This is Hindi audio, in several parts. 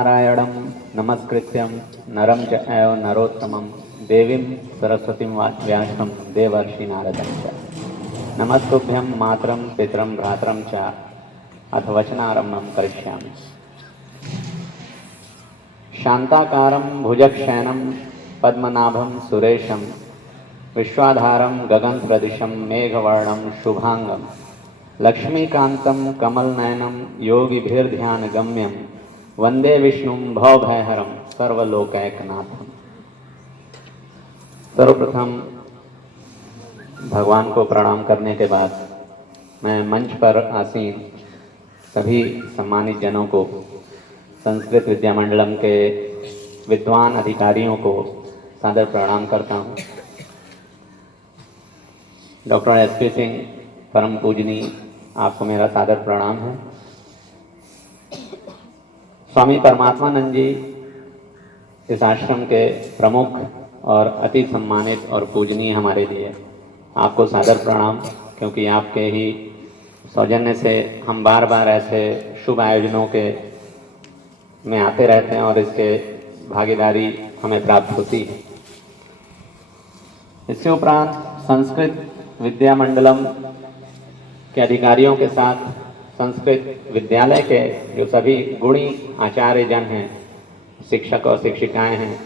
नारायणं नमस्कृत्यं नरं चैव नरोत्तमं देवीं सरस्वतीं व्यासं देवर्षि नारदं च नमस्तुभ्यं मातरं पितरं भ्रातरं च अथ वचनारम्भं करिष्यामि। शान्ताकारं भुजगशयनं पद्मनाभं सुरेशं विश्वाधारं गगनसदृशं मेघवर्णं शुभांगं लक्ष्मीकान्तं कमलनयनं योगिभिर्ध्यानगम्यं वंदे विष्णुं भवभयहरं सर्वलोकैकनाथं। सर्वप्रथम भगवान को प्रणाम करने के बाद मैं मंच पर आसीन सभी सम्मानित जनों को, संस्कृत विद्या मंडलम के विद्वान अधिकारियों को सादर प्रणाम करता हूँ। Doctor SP. सिंह परम पूजनीय, आपको मेरा सादर प्रणाम है। स्वामी परमात्मानंद जी इस आश्रम के प्रमुख और अति सम्मानित और पूजनीय हमारे लिए, आपको सादर प्रणाम, क्योंकि आपके ही सौजन्य से हम बार बार ऐसे शुभ आयोजनों के में आते रहते हैं और इसके भागीदारी हमें प्राप्त होती है। इसके उपरांत संस्कृत विद्या मंडलम के अधिकारियों के साथ संस्कृत विद्यालय के जो सभी गुणी आचार्य जन हैं, शिक्षक और शिक्षिकाएं हैं,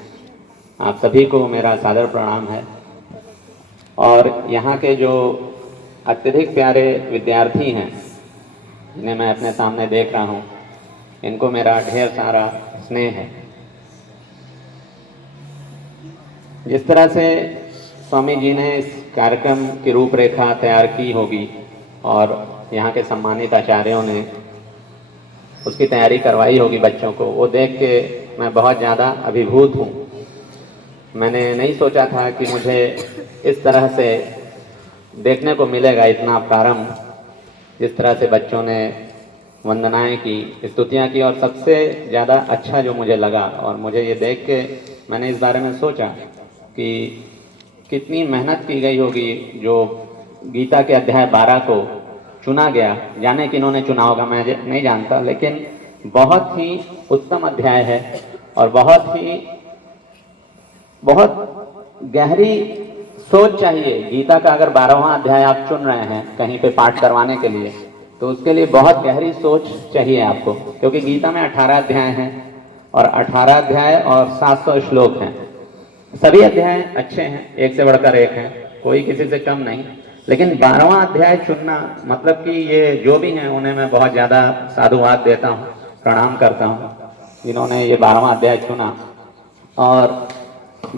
आप सभी को मेरा सादर प्रणाम है। और यहाँ के जो अत्यधिक प्यारे विद्यार्थी हैं जिन्हें मैं अपने सामने देख रहा हूँ, इनको मेरा ढेर सारा स्नेह है। जिस तरह से स्वामी जी ने इस कार्यक्रम की रूपरेखा तैयार की होगी और यहाँ के सम्मानित आचार्यों ने उसकी तैयारी करवाई होगी बच्चों को, वो देख के मैं बहुत ज़्यादा अभिभूत हूँ। मैंने नहीं सोचा था कि मुझे इस तरह से देखने को मिलेगा इतना प्रारंभ। जिस तरह से बच्चों ने वंदनाएं की, स्तुतियाँ की, और सबसे ज़्यादा अच्छा जो मुझे लगा, और मुझे ये देख के मैंने इस बारे में सोचा कि कितनी मेहनत की गई होगी। जो गीता के अध्याय 12 को चुना गया, जाने कि इन्होंने चुना होगा, मैं नहीं जानता, लेकिन बहुत ही उत्तम अध्याय है और बहुत गहरी सोच चाहिए। गीता का अगर 12वां अध्याय आप चुन रहे हैं कहीं पे पाठ करवाने के लिए, तो उसके लिए बहुत गहरी सोच चाहिए आपको, क्योंकि गीता में 18 अध्याय हैं और 18 अध्याय और 700 श्लोक हैं। सभी अध्याय अच्छे हैं, एक से बढ़कर एक हैं, कोई किसी से कम नहीं, लेकिन 12वां अध्याय चुनना, मतलब कि ये जो भी हैं उन्हें मैं बहुत ज़्यादा साधुवाद देता हूँ, प्रणाम करता हूँ, जिन्होंने ये 12वां अध्याय चुना। और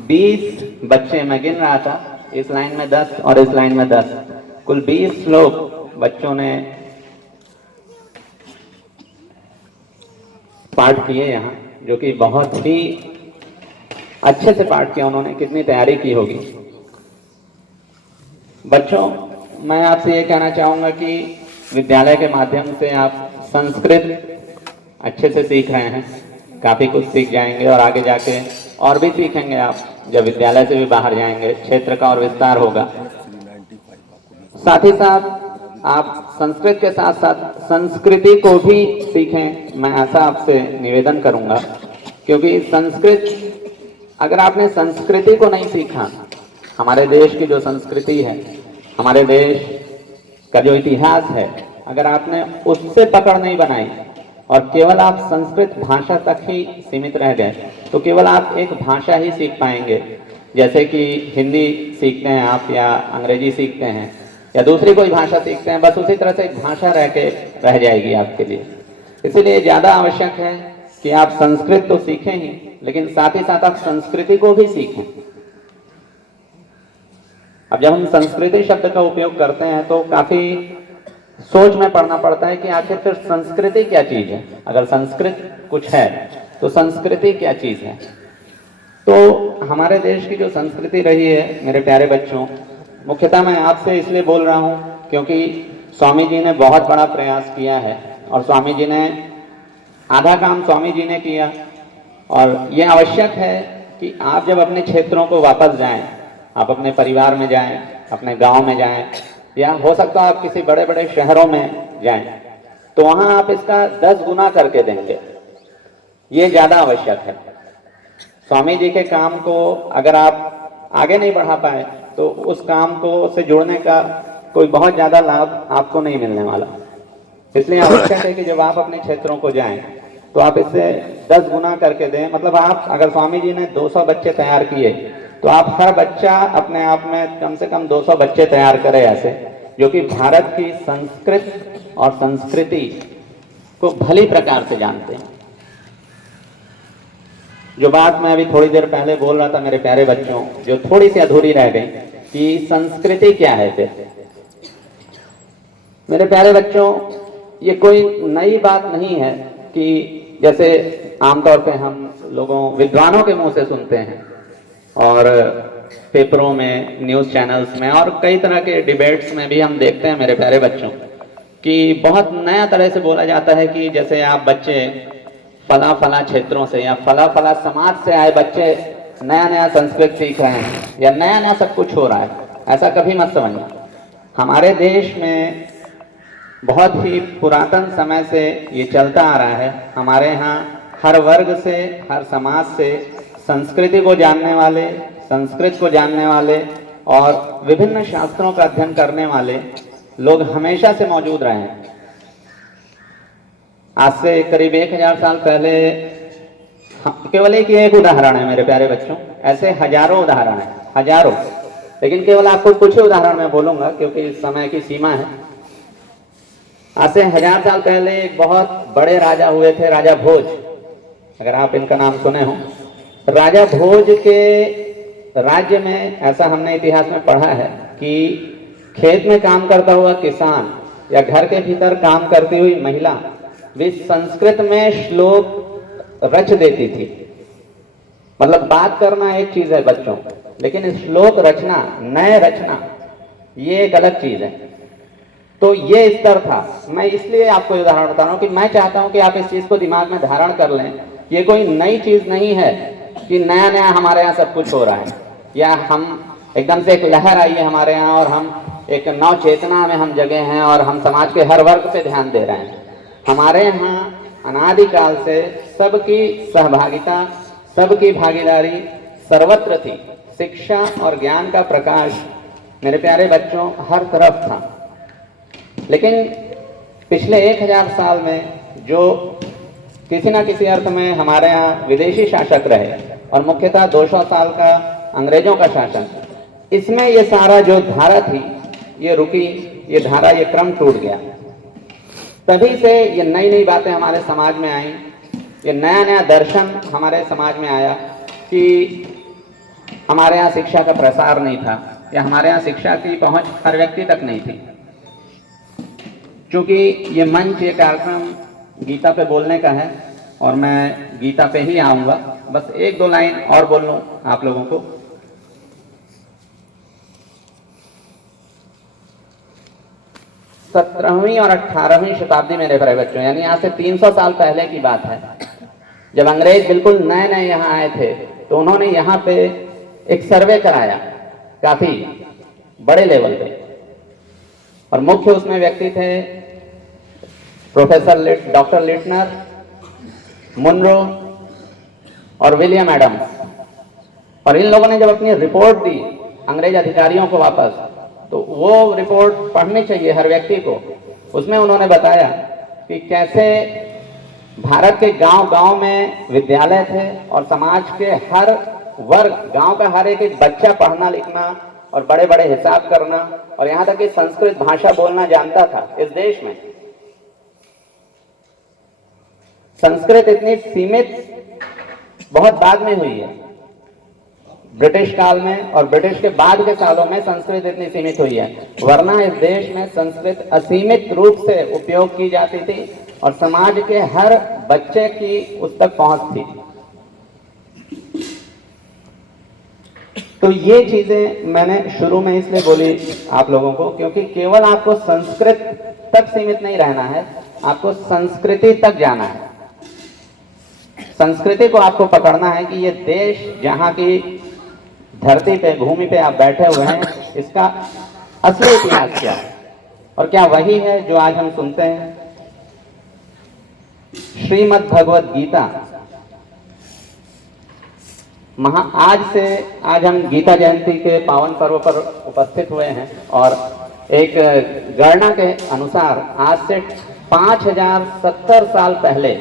20 बच्चे, मैं गिन रहा था, इस लाइन में 10 और इस लाइन में 10, कुल 20 श्लोक बच्चों ने पाठ किए यहाँ, जो कि बहुत ही अच्छे से पाठ किया उन्होंने। कितनी तैयारी की होगी बच्चों। मैं आपसे ये कहना चाहूँगा कि विद्यालय के माध्यम से आप संस्कृत अच्छे से सीख रहे हैं, काफ़ी कुछ सीख जाएंगे और आगे जाके और भी सीखेंगे। आप जब विद्यालय से भी बाहर जाएंगे, क्षेत्र का और विस्तार होगा। साथ ही साथ आप संस्कृत के साथ साथ संस्कृति को भी सीखें, मैं ऐसा आपसे निवेदन करूंगा, क्योंकि संस्कृत, अगर आपने संस्कृति को नहीं सीखा, हमारे देश की जो संस्कृति है, हमारे देश का जो इतिहास है, अगर आपने उससे पकड़ नहीं बनाई और केवल आप संस्कृत भाषा तक ही सीमित रह गए, तो केवल आप एक भाषा ही सीख पाएंगे। जैसे कि हिंदी सीखते हैं आप, या अंग्रेजी सीखते हैं, या दूसरी कोई भाषा सीखते हैं, बस उसी तरह से एक भाषा रह जाएगी आपके लिए। इसीलिए ज़्यादा आवश्यक है कि आप संस्कृत तो सीखें ही, लेकिन साथ ही साथ आप संस्कृति को भी सीखें। अब जब हम संस्कृति शब्द का उपयोग करते हैं तो काफ़ी सोच में पड़ना पड़ता है कि आखिर फिर संस्कृति क्या चीज़ है। अगर संस्कृत कुछ है तो संस्कृति क्या चीज़ है। तो हमारे देश की जो संस्कृति रही है मेरे प्यारे बच्चों, मुख्यतः मैं आपसे इसलिए बोल रहा हूँ क्योंकि स्वामी जी ने बहुत बड़ा प्रयास किया है, और स्वामी जी ने आधा काम स्वामी जी ने किया। और ये आवश्यक है कि आप जब अपने क्षेत्रों को वापस जाएं, आप अपने परिवार में जाएं, अपने गांव में जाएं, या हो सकता है आप किसी बड़े बड़े शहरों में जाएं, तो वहाँ आप इसका 10 गुना करके देंगे। ये ज़्यादा आवश्यक है। स्वामी जी के काम को अगर आप आगे नहीं बढ़ा पाए तो उस काम को से जुड़ने का कोई बहुत ज़्यादा लाभ आपको नहीं मिलने वाला। इसलिए आवश्यक है कि जब आप अपने क्षेत्रों को जाएं तो आप इससे 10 गुना करके दें। मतलब आप अगर स्वामी जी ने 200 बच्चे तैयार किए तो आप हर बच्चा अपने आप में कम से कम 200 बच्चे तैयार करें ऐसे, जो कि भारत की संस्कृत और संस्कृति को भली प्रकार से जानते हैं। जो बात मैं अभी थोड़ी देर पहले बोल रहा था मेरे प्यारे बच्चों, जो थोड़ी सी अधूरी रह गई कि संस्कृति क्या है। फिर मेरे प्यारे बच्चों, ये कोई नई बात नहीं है कि जैसे आमतौर पे हम लोगों विद्वानों के मुंह से सुनते हैं और पेपरों में, न्यूज़ चैनल्स में और कई तरह के डिबेट्स में भी हम देखते हैं मेरे प्यारे बच्चों कि बहुत नया तरह से बोला जाता है कि जैसे आप बच्चे फला फला क्षेत्रों से या फला फला समाज से आए बच्चे नया नया संस्कृत सीख रहे हैं या नया नया सब कुछ हो रहा है। ऐसा कभी मत समझना। हमारे देश में बहुत ही पुरातन समय से ये चलता आ रहा है। हमारे यहाँ हर वर्ग से, हर समाज से संस्कृति को जानने वाले, संस्कृत को जानने वाले और विभिन्न शास्त्रों का अध्ययन करने वाले लोग हमेशा से मौजूद रहे हैं। आज से करीब 1000 साल पहले, केवल एक उदाहरण है मेरे प्यारे बच्चों, ऐसे हजारों उदाहरण हैं, हजारों, लेकिन केवल आपको कुछ उदाहरण मैं बोलूंगा क्योंकि समय की सीमा है। आज से 1000 साल पहले एक बहुत बड़े राजा हुए थे, राजा भोज। अगर आप इनका नाम सुने हो, राजा भोज के राज्य में ऐसा हमने इतिहास में पढ़ा है कि खेत में काम करता हुआ किसान या घर के भीतर काम करती हुई महिला भी संस्कृत में श्लोक रच देती थी। मतलब बात करना एक चीज है बच्चों, लेकिन श्लोक रचना, नए रचना, ये एक अलग चीज है। तो ये स्तर था। मैं इसलिए आपको उदाहरण बता रहा हूँ कि मैं चाहता हूँ कि आप इस चीज को दिमाग में धारण कर लें। ये कोई नई चीज नहीं है कि नया नया हमारे यहाँ सब कुछ हो रहा है या हम एकदम से एक लहर आई है हमारे यहाँ और हम एक नव चेतना में हम जगे हैं और हम समाज के हर वर्ग पे ध्यान दे रहे हैं। हमारे यहाँ अनादिकाल से सबकी सहभागिता, सबकी भागीदारी सर्वत्र थी। शिक्षा और ज्ञान का प्रकाश मेरे प्यारे बच्चों हर तरफ था। लेकिन पिछले 1000 साल में जो किसी न किसी अर्थ में हमारे यहाँ विदेशी शासक रहे और मुख्यतः 200 साल का अंग्रेजों का शासन, इसमें ये सारा जो धारा थी ये रुकी, ये धारा, ये क्रम टूट गया। तभी से ये नई नई बातें हमारे समाज में आई, ये नया नया दर्शन हमारे समाज में आया कि हमारे यहाँ शिक्षा का प्रसार नहीं था या हमारे यहाँ शिक्षा की पहुँच हर व्यक्ति तक नहीं थी। क्योंकि ये मंच, ये कार्यक्रम गीता पे बोलने का है और मैं गीता पे ही आऊँगा। बस 1-2 लाइन और बोल लूँ आप लोगों को। सत्रहवीं और 18वीं शताब्दी मेरे प्यारे बच्चों, यानी आज से 300 साल पहले की बात है, जब अंग्रेज बिल्कुल नए नए यहाँ आए थे तो उन्होंने यहाँ पे एक सर्वे कराया काफी बड़े लेवल पे, और मुख्य उसमें व्यक्ति थे प्रोफेसर डॉक्टर लिटनर, मुनरो और विलियम एडम्स। और इन लोगों ने जब अपनी रिपोर्ट दी अंग्रेज अधिकारियों को वापस, तो वो रिपोर्ट पढ़नी चाहिए हर व्यक्ति को। उसमें उन्होंने बताया कि कैसे भारत के गांव-गांव में विद्यालय थे और समाज के हर वर्ग, गांव का हर एक बच्चा पढ़ना लिखना और बड़े बड़े हिसाब करना और यहाँ तक कि संस्कृत भाषा बोलना जानता था। इस देश में संस्कृत इतनी सीमित बहुत बाद में हुई है, ब्रिटिश काल में और ब्रिटिश के बाद के सालों में संस्कृत इतनी सीमित हुई है, वरना इस देश में संस्कृत असीमित रूप से उपयोग की जाती थी और समाज के हर बच्चे की उस तक पहुंच थी। तो ये चीजें मैंने शुरू में इसलिए बोली आप लोगों को क्योंकि केवल आपको संस्कृत तक सीमित नहीं रहना है, आपको संस्कृति तक जाना है। संस्कृति को आपको पकड़ना है कि ये देश जहाँ की धरती पे, भूमि पे आप बैठे हुए हैं, इसका असली इतिहास क्या है और क्या वही है जो आज हम सुनते हैं। श्रीमद् भगवद गीता आज हम गीता जयंती के पावन पर्व पर उपस्थित हुए हैं और एक गणना के अनुसार आज से 5070 साल पहले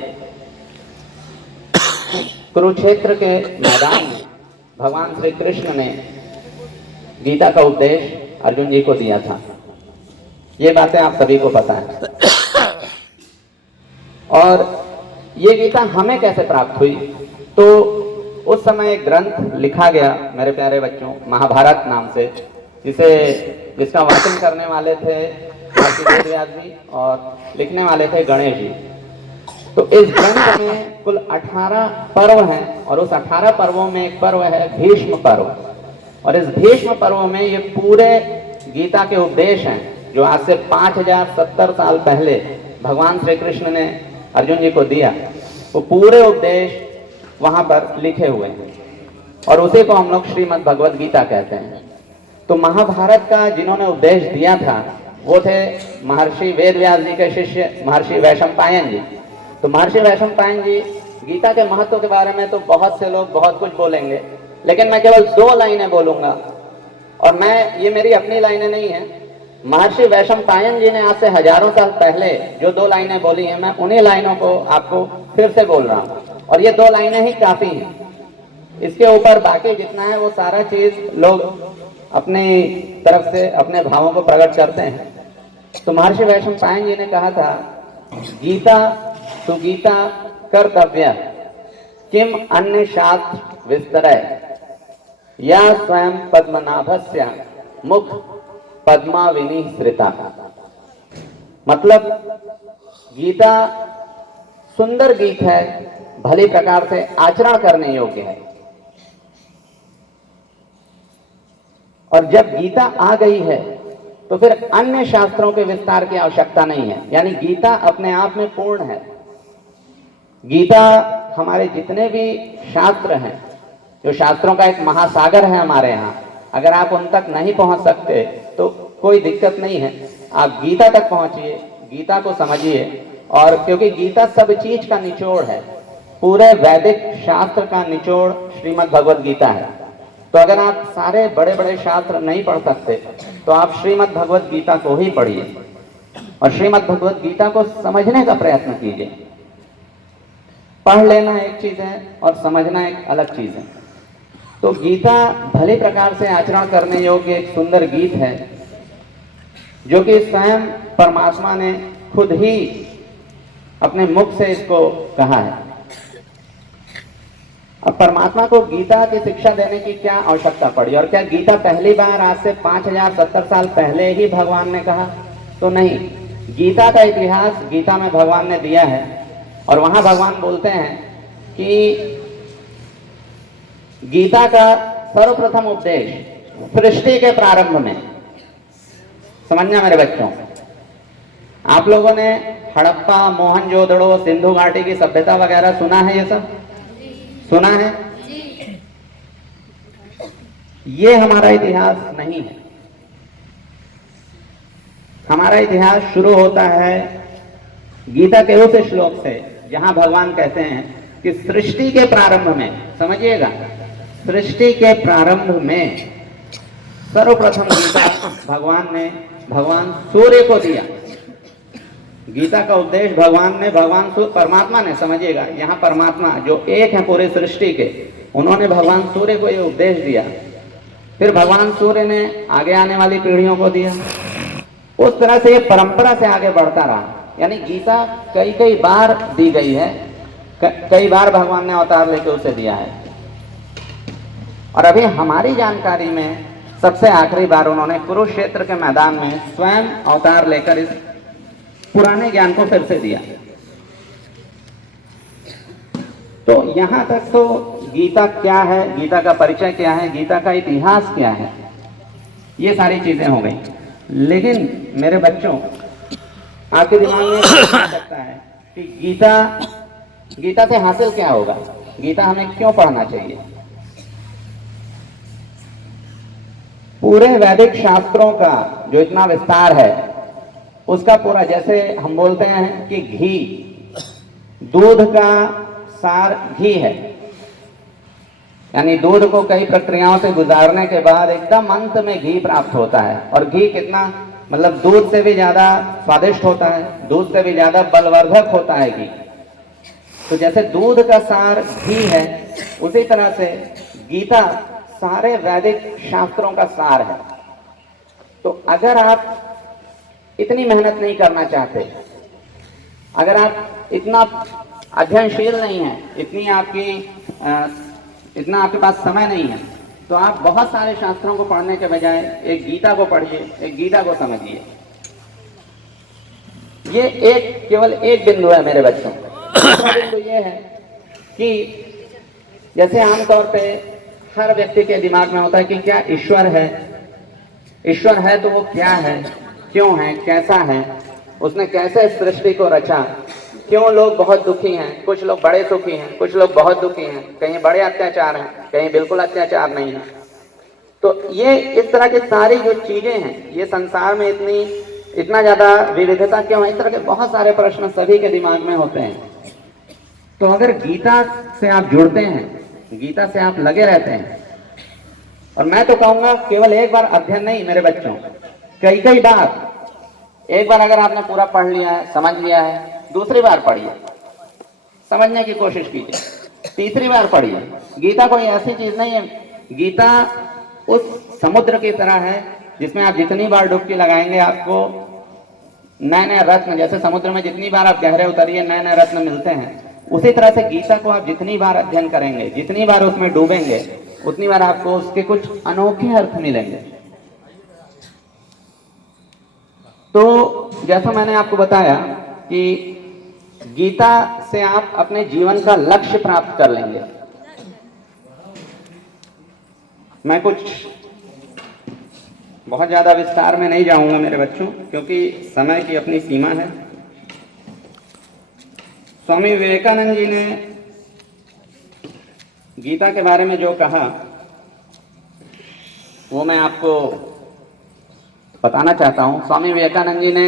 कुरुक्षेत्र के मैदान में भगवान श्री कृष्ण ने गीता का उपदेश अर्जुन जी को दिया था। ये बातें आप सभी को पता है। और ये गीता हमें कैसे प्राप्त हुई? तो उस समय एक ग्रंथ लिखा गया मेरे प्यारे बच्चों, महाभारत नाम से, जिसका वाचन करने वाले थे महर्षि वेदव्यास जी और लिखने वाले थे गणेश जी। तो इस ग्रंथ में कुल 18 पर्व हैं और उस 18 पर्वों में एक पर्व है भीष्म पर्व। और इस भीष्म पर्व में ये पूरे गीता के उपदेश हैं जो आज से 5070 साल पहले भगवान श्री कृष्ण ने अर्जुन जी को दिया। वो पूरे उपदेश वहां पर लिखे हुए हैं और उसी को हम लोग श्रीमद् भगवद गीता कहते हैं। तो महाभारत का जिन्होंने उपदेश दिया था वो थे महर्षि वेदव्यास जी के शिष्य महर्षि वैशंपायन जी। तो महर्षि वैशंपायन जी गीता के महत्व के बारे में तो बहुत से लोग बहुत कुछ बोलेंगे, लेकिन मैं केवल 2 लाइनें बोलूंगा। और ये मेरी अपनी लाइनें नहीं है, महर्षि वैशंपायन जी ने आज से हजारों साल पहले जो 2 लाइनें बोली हैं, मैं उन्हीं लाइनों को आपको फिर से बोल रहा हूँ। और ये 2 लाइनें ही काफी हैं। इसके ऊपर बाकी जितना है वो सारा चीज लोग अपनी तरफ से अपने भावों को प्रकट करते हैं। तो महर्षि वैशंपायन जी ने कहा था, गीता सुगीता कर्तव्य किम अन्य शास्त्र विस्तरय या स्वयं पद्मनाभस्य मुख पद्माविनी श्रिता। मतलब गीता सुंदर गीत है, भली प्रकार से आचरण करने योग्य है। और जब गीता आ गई है तो फिर अन्य शास्त्रों के विस्तार की आवश्यकता नहीं है। यानी गीता अपने आप में पूर्ण है। गीता हमारे जितने भी शास्त्र हैं, जो शास्त्रों का एक महासागर है हमारे यहाँ, अगर आप उन तक नहीं पहुंच सकते तो कोई दिक्कत नहीं है, आप गीता तक पहुंचिए, गीता को समझिए। और क्योंकि गीता सब चीज का निचोड़ है, पूरे वैदिक शास्त्र का निचोड़ श्रीमद् भगवद गीता है। तो अगर आप सारे बड़े बड़े शास्त्र नहीं पढ़ सकते तो आप श्रीमद् भगवद गीता को ही पढ़िए और श्रीमद् भगवद गीता को समझने का प्रयत्न कीजिए। पढ़ लेना एक चीज है और समझना एक अलग चीज है। तो गीता भली प्रकार से आचरण करने योग्य एक सुंदर गीत है जो कि स्वयं परमात्मा ने खुद ही अपने मुख से इसको कहा है। अब परमात्मा को गीता की शिक्षा देने की क्या आवश्यकता पड़ी? और क्या गीता पहली बार आज से 5070 साल पहले ही भगवान ने कहा? तो नहीं, गीता का इतिहास गीता में भगवान ने दिया है। और वहां भगवान बोलते हैं कि गीता का सर्वप्रथम उपदेश सृष्टि के प्रारंभ में, समझना मेरे बच्चों, आप लोगों ने हड़प्पा, मोहनजोदड़ो, सिंधु घाटी की सभ्यता वगैरह सुना है? ये सब सुना है? ये हमारा इतिहास नहीं है। हमारा इतिहास शुरू होता है गीता के उस श्लोक से जहां भगवान कहते हैं कि सृष्टि के प्रारंभ में, समझिएगा, सृष्टि के प्रारंभ में सर्वप्रथम गीता भगवान सूर्य को दिया। गीता का उपदेश परमात्मा ने, समझिएगा, यहाँ परमात्मा जो एक है पूरे सृष्टि के, उन्होंने भगवान सूर्य को ये उपदेश दिया। फिर भगवान सूर्य ने आगे आने वाली पीढ़ियों को दिया। उस तरह से ये परंपरा से आगे बढ़ता रहा। यानी गीता कई बार दी गई है, कई बार भगवान ने अवतार लेकर उसे दिया है। और अभी हमारी जानकारी में सबसे आखिरी बार उन्होंने कुरुक्षेत्र के मैदान में स्वयं अवतार लेकर इस पुराने ज्ञान को फिर से दिया। तो यहां तक तो गीता क्या है, गीता का परिचय क्या है, गीता का इतिहास क्या है, ये सारी चीजें हो गई। लेकिन मेरे बच्चों, आपके दिमाग में आ सकता है कि गीता से हासिल क्या होगा, गीता हमें क्यों पढ़ना चाहिए? पूरे वैदिक शास्त्रों का जो इतना विस्तार है उसका पूरा, जैसे हम बोलते हैं कि घी, दूध का सार घी है, यानी दूध को कई प्रक्रियाओं से गुजारने के बाद एकदम अंत में घी प्राप्त होता है। और घी कितना, मतलब दूध से भी ज्यादा स्वादिष्ट होता है, दूध से भी ज्यादा बलवर्धक होता है घी। तो जैसे दूध का सार घी है, उसी तरह से गीता सारे वैदिक शास्त्रों का सार है। तो अगर आप इतनी मेहनत नहीं करना चाहते, अगर आप इतना अध्ययनशील नहीं है, इतना आपके पास समय नहीं है, तो आप बहुत सारे शास्त्रों को पढ़ने के बजाय एक गीता को पढ़िए, एक गीता को समझिए। ये केवल एक बिंदु है मेरे बच्चों। दूसरा बिंदु ये है कि जैसे आमतौर पे हर व्यक्ति के दिमाग में होता है कि क्या ईश्वर है, ईश्वर है तो वो क्या है, क्यों है, कैसा है, उसने कैसे सृष्टि को रचा, क्यों लोग बहुत दुखी हैं, कुछ लोग बड़े सुखी हैं, कुछ लोग बहुत दुखी हैं, कहीं बड़े अत्याचार हैं, कहीं बिल्कुल अत्याचार नहीं है। तो ये इस तरह की सारी जो चीजें हैं, ये संसार में इतना ज्यादा विविधता क्यों है, इस तरह के बहुत सारे प्रश्न सभी के दिमाग में होते हैं। तो अगर गीता से आप जुड़ते हैं, गीता से आप लगे रहते हैं, और मैं तो कहूंगा केवल एक बार अध्ययन नहीं मेरे बच्चों, कई बार, एक बार अगर आपने पूरा पढ़ लिया है, समझ लिया है, दूसरी बार पढ़िए, समझने की कोशिश कीजिए, तीसरी बार पढ़िए। गीता कोई ऐसी चीज नहीं है, गीता उस समुद्र की तरह है जिसमें आप जितनी बार डुबकी लगाएंगे आपको नए नए रत्न, जैसे समुद्र में जितनी बार आप गहरे उतरिए नए नए रत्न मिलते हैं, उसी तरह से गीता को आप जितनी बार अध्ययन करेंगे, जितनी बार उसमें डूबेंगे, उतनी बार आपको उसके कुछ अनोखे अर्थ मिलेंगे। तो जैसा मैंने आपको बताया कि गीता से आप अपने जीवन का लक्ष्य प्राप्त कर लेंगे। मैं कुछ बहुत ज्यादा विस्तार में नहीं जाऊंगा मेरे बच्चों, क्योंकि समय की अपनी सीमा है। स्वामी विवेकानंद जी ने गीता के बारे में जो कहा वो मैं आपको बताना चाहता हूं। स्वामी विवेकानंद जी ने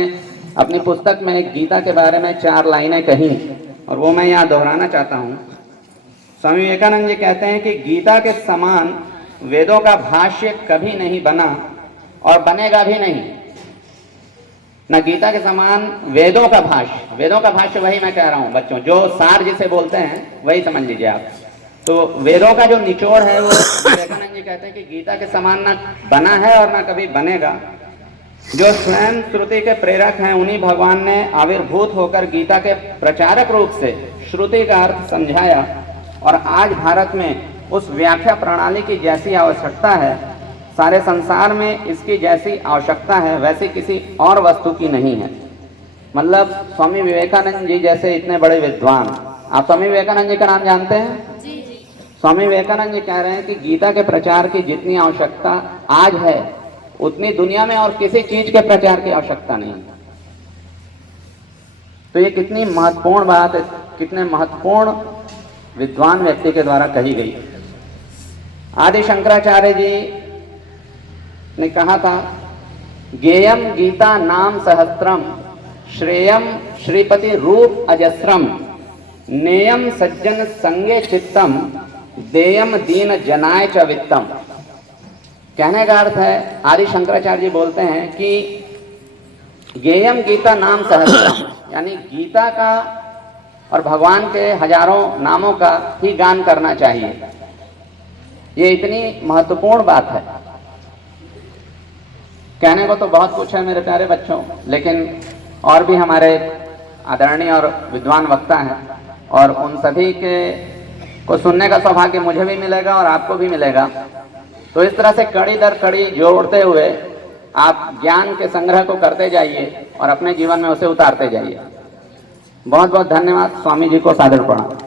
अपनी पुस्तक में एक गीता के बारे में 4 लाइनें कही, और वो मैं यहाँ दोहराना चाहता हूँ। स्वामी विवेकानंद जी कहते हैं कि गीता के समान वेदों का भाष्य कभी नहीं बना और बनेगा भी नहीं। न गीता के समान वेदों का भाष्य वही मैं कह रहा हूँ बच्चों, जो सार जिसे बोलते हैं वही समझ लीजिए आप। तो वेदों का जो निचोड़ है वो विवेकानंद जी कहते हैं कि गीता के समान न बना है और न कभी बनेगा। जो स्वयं श्रुति के प्रेरक हैं, उन्हीं भगवान ने आविर्भूत होकर गीता के प्रचारक रूप से श्रुति का अर्थ समझाया, और आज भारत में उस व्याख्या प्रणाली की जैसी आवश्यकता है, सारे संसार में इसकी जैसी आवश्यकता है, वैसी किसी और वस्तु की नहीं है। मतलब स्वामी विवेकानंद जी जैसे इतने बड़े विद्वान, आप स्वामी विवेकानंद जी का नाम जानते हैं? जी। स्वामी विवेकानंद जी कह रहे हैं कि गीता के प्रचार की जितनी आवश्यकता आज है, उतनी दुनिया में और किसी चीज के प्रचार की आवश्यकता नहीं। तो ये कितनी महत्वपूर्ण बात है, कितने महत्वपूर्ण विद्वान व्यक्ति के द्वारा कही गई। आदि शंकराचार्य जी ने कहा था, गेयम गीता नाम सहस्त्रम, श्रेयम श्रीपति रूप अजस्रम, नेयम सज्जन संगे चित्तम, देयम दीन जनाय च वित्तम। कहने का अर्थ है, आदि शंकराचार्य जी बोलते हैं कि गेयम गीता नाम सहस्त्रम, यानी गीता का और भगवान के हजारों नामों का ही गान करना चाहिए। ये इतनी महत्वपूर्ण बात है। कहने को तो बहुत कुछ है मेरे प्यारे बच्चों, लेकिन और भी हमारे आदरणीय और विद्वान वक्ता हैं, और उन सभी के को सुनने का सौभाग्य मुझे भी मिलेगा और आपको भी मिलेगा। तो इस तरह से कड़ी दर कड़ी जोड़ते हुए आप ज्ञान के संग्रह को करते जाइए और अपने जीवन में उसे उतारते जाइए। बहुत बहुत धन्यवाद। स्वामी जी को सादर प्रणाम।